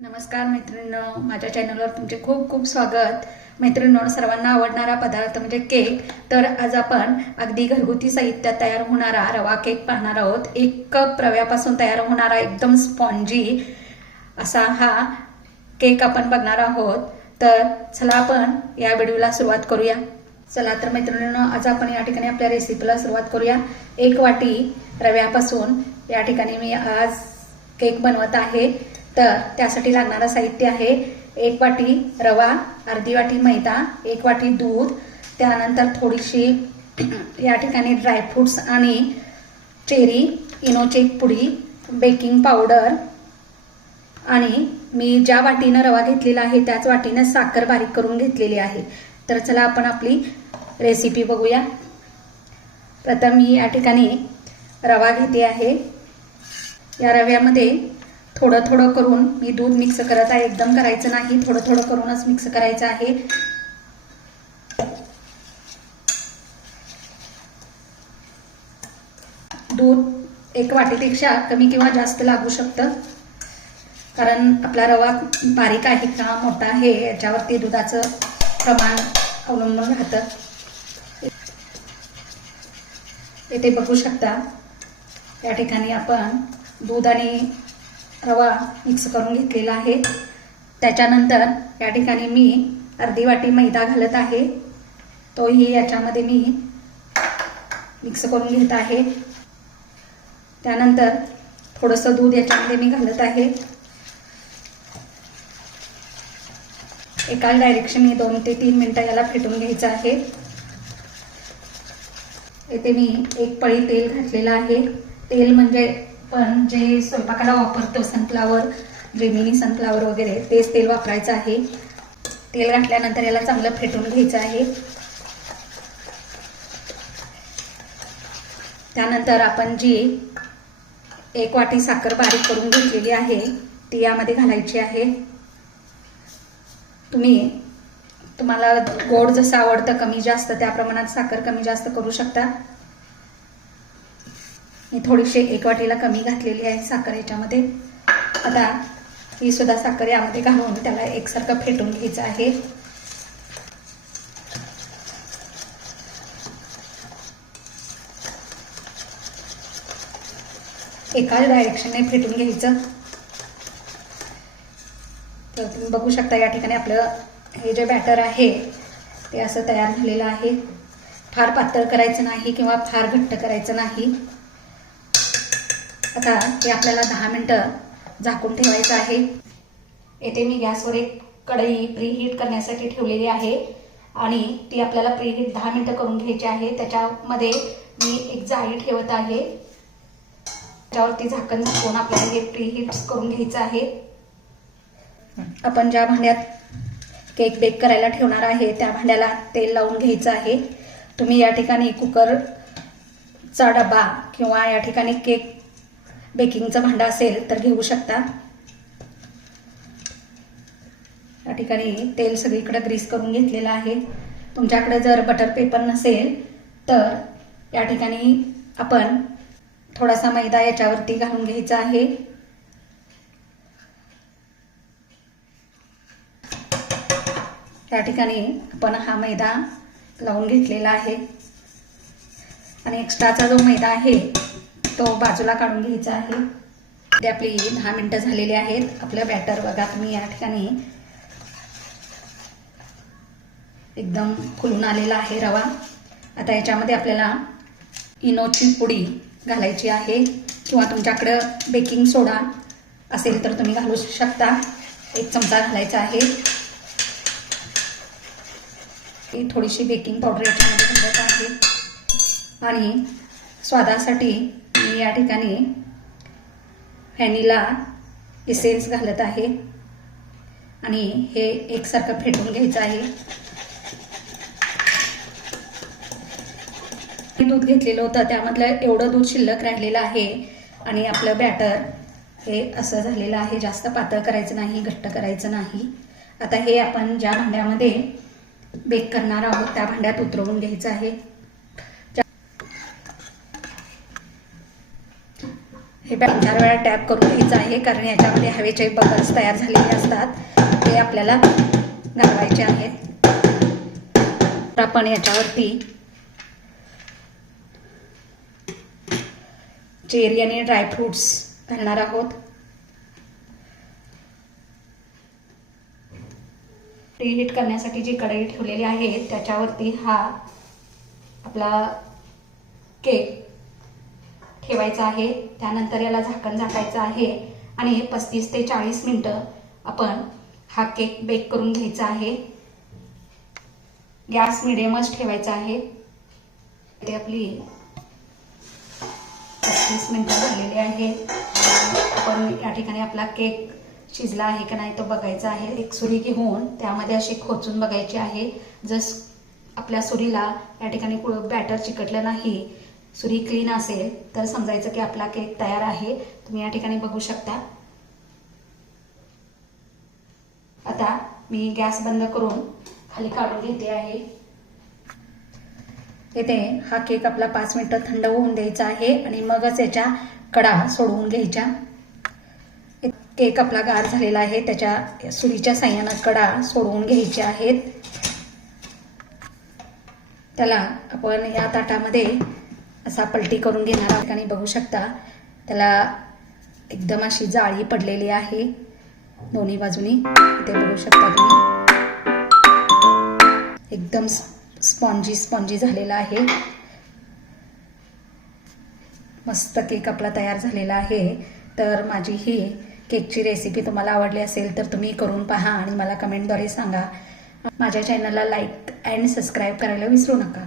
नमस्कार मैत्रिणींनो, माझ्या चॅनलवर तुमचे खूप खूप स्वागत। मैत्रिणींनो, सर्वांना आवडणारा पदार्थ म्हणजे केक। तर आज आपण अगदी घरगुती साहित्यात तयार होणारा रवा केक पाहणार आहोत। 1 कप रव्यापासून तयार होणारा एकदम स्पॉन्जी असा हा केक आपण बघणार आहोत। तर चला आपण या व्हिडिओला सुरुवात करूया। चला तर मैत्रिणींनो, आज आपण या ठिकाणी आपल्या रेसिपीला सुरुवात करूया। 1 वाटी रव्यापासून या ठिकाणी मी आज केक बनवत आहे। तर त्यासाठी लागणारा साहित्य आहे 1 वाटी रवा, अर्धी वाटी मैदा, 1 वाटी दूध, त्यानंतर थोडीशी या ठिकाणी ड्रायफ्रुट्स आणि चेरी, इनोची पुडी, बेकिंग पावडर आणि मी ज्या वाटीनं रवा घेतलेला आहे त्याच वाटीनं साखर बारीक करून घेतलेली आहे। तर चला आपण आपली रेसिपी बघूया। प्रथम मी या ठिकाणी रवा घेते आहे। या रव्यामध्ये थोडं थोडं करून मी दूध मिक्स करत आहे। एकदम करायचं नाही, थोडं थोडं करूनच मिक्स करायचं आहे। दूध 1 वाटीपेक्षा कमी किंवा जास्त लागू शकतं, कारण आपला रवा बारीक आहे का मोठा आहे याच्यावरती दुधाचं प्रमाण अवलंबून राहतं। इथे बघू शकता या ठिकाणी आपण दूध आणि रवा मिक्स करून घेतलेला आहे। त्याच्यानंतर या ठिकाणी मी अर्धी वाटी मैदा घालत आहे, तोही याच्यामध्ये मी मिक्स करून घेत आहे। त्यानंतर थोडंसं दूध याच्यामध्ये मी घालत आहे। एकाच डायरेक्शनने 2 ते 3 मिनिटं याला फेटून घ्यायचं आहे। इथे मी 1 पळी तेल घातलेलं आहे। तेल म्हणजे पण जे स्वयंपाकाला वापरतो सनफ्लावर, जेमिनी सनफ्लावर वगैरे तेच तेल वापरायचं आहे। तेल घातल्यानंतर याला चांगलं फेटून घ्यायचं आहे। त्यानंतर आपण जी 1 वाटी साखर बारीक करून घेतलेली आहे ती यामध्ये घालायची आहे। तुम्हाला गोड जसं आवडतं कमी जास्त त्या प्रमाणात साखर कमी जास्त करू शकता। मी थोडीशी 1 वाटीला कमी घातलेली आहे साखर याच्यामध्ये। आता ही सुद्धा साखर यामध्ये घालून त्याला एकसारखं फेटून घ्यायचं आहे। एकाच डायरेक्शनने फेटून घ्यायचं। तर तुम्ही बघू शकता या ठिकाणी आपलं हे जे बॅटर आहे ते असं तयार झालेलं आहे। फार पातळ करायचं नाही किंवा फार घट्ट करायचं नाही। आता हे आपल्याला 10 मिनिटं झाकून ठेवायचं आहे। येथे मी गॅसवर एक कढई प्रीहीट करण्यासाठी ठेवलेली आहे आणि ती आपल्याला प्रीहीट 10 मिनिटं करून घ्यायची आहे। त्याच्यामध्ये मी एक जाळी ठेवत आहे, त्याच्यावरती झाकण झाकून आपल्याला हे प्रीहीट करून घ्यायचं आहे। आपण ज्या भांड्यात केक बेक करायला ठेवणार आहे त्या भांड्याला तेल लावून घ्यायचं आहे। तुम्ही या ठिकाणी कुकरचा डबा किंवा या ठिकाणी केक बेकिंगचं भांडं असेल तर घेऊ शकता। या ठिकाणी तेल सगळीकडे ग्रीस करून घेतलेलं आहे। तुमच्याकडे जर बटर पेपर नसेल तर या ठिकाणी आपण थोडासा मैदा याच्यावरती घालून घ्यायचा आहे। या ठिकाणी आपण हा मैदा लावून घेतलेला आहे आणि एक्स्ट्राचा जो मैदा आहे तो बाजूला काढून घ्यायचा आहे। आपली 10 मिनिटं झालेली आहेत। आपलं बॅटर बघा तुम्ही या ठिकाणी एकदम फुलून आलेला आहे रवा। आता याच्यामध्ये आपल्याला इनोची पुडी घालायची आहे किंवा तुमच्याकडे बेकिंग सोडा असेल तर तुम्ही घालू शकता। 1 चमचा घालायचा आहे। थोडीशी बेकिंग पावडर याच्यामध्ये घालत आहे आणि स्वादासाठी मी या ठिकाणी व्हॅनिला एसेन्स घालत आहे आणि हे एकसारखं फेटून घ्यायचं आहे। दूध घेतलेलं होतं त्यामधलं एवढं दूध शिल्लक राहिलेलं आहे आणि आपलं बॅटर हे असं झालेलं आहे। जास्त पातळ करायचं नाही, घट्ट करायचं नाही। आता हे आपण ज्या भांड्यामध्ये बेक करणार आहोत त्या भांड्यात उतरवून घ्यायचं आहे। हे 4 वेळा टॅप करून घ्यायचं आहे, कारण याच्यामध्ये हवेचे बबल्स तयार झालेले असतात, ते आपल्याला घालवायचे आहेत. तर आपण याच्यावरती चेरी आणि ड्रायफ्रुट्स घालणार आहोत. प्रीहीट करण्यासाठी जी कढई ठेवलेली आहे त्याच्यावरती हा आपला केक ठेवायचा आहे. त्यानंतर याला झाकण झाकायचं आहे आणि 35 ते 40 मिनिटं आपण हा केक बेक करून घ्यायचा आहे. गॅस मिडियमच ठेवायचा आहे. ते आपली 35 मिनिटं झालेली आहेत. आपण या ठिकाणी आपला केक शिजला आहे का नाही तो बघायचा आहे. एक सुरी घेऊन त्यामध्ये अशी खोचून बघायची आहे. जर आपल्या सुरीला या ठिकाणी बॅटर चिकटलं नाही, सुरी क्लीन असेल, तर समजायचं की आपला केक तयार आहे. तुम्ही या ठिकाणी बघू शकता. आता मी गॅस बंद करून खाली काढून घेते आहे. येथे हा केक आपला 5 मिनिटं थंड होऊन द्यायचा आहे आणि मगच याच्या कडा सोडवून घ्यायच्या. केक आपला गार झालेला आहे, त्याच्या सुरीच्या साह्यानं कडा सोडवून घ्यायच्या आहेत. त्याला आपण या ताटामध्ये असा पलटी करून घेणार आहोत. ठिकाणी बघू शकता त्याला एकदम अशी जाळी पडलेली आहे दोन्ही बाजूनी. इथे बघू शकता तुम्ही, एकदम स्पॉन्जी झालेला आहे. मस्त केक आपला तयार झालेला आहे. तर माझी ही केकची रेसिपी तुम्हाला आवडली असेल तर तुम्ही करून पहा आणि मला कमेंटद्वारे सांगा. माझ्या चॅनलला लाईक अँड सबस्क्राईब करायला विसरू नका.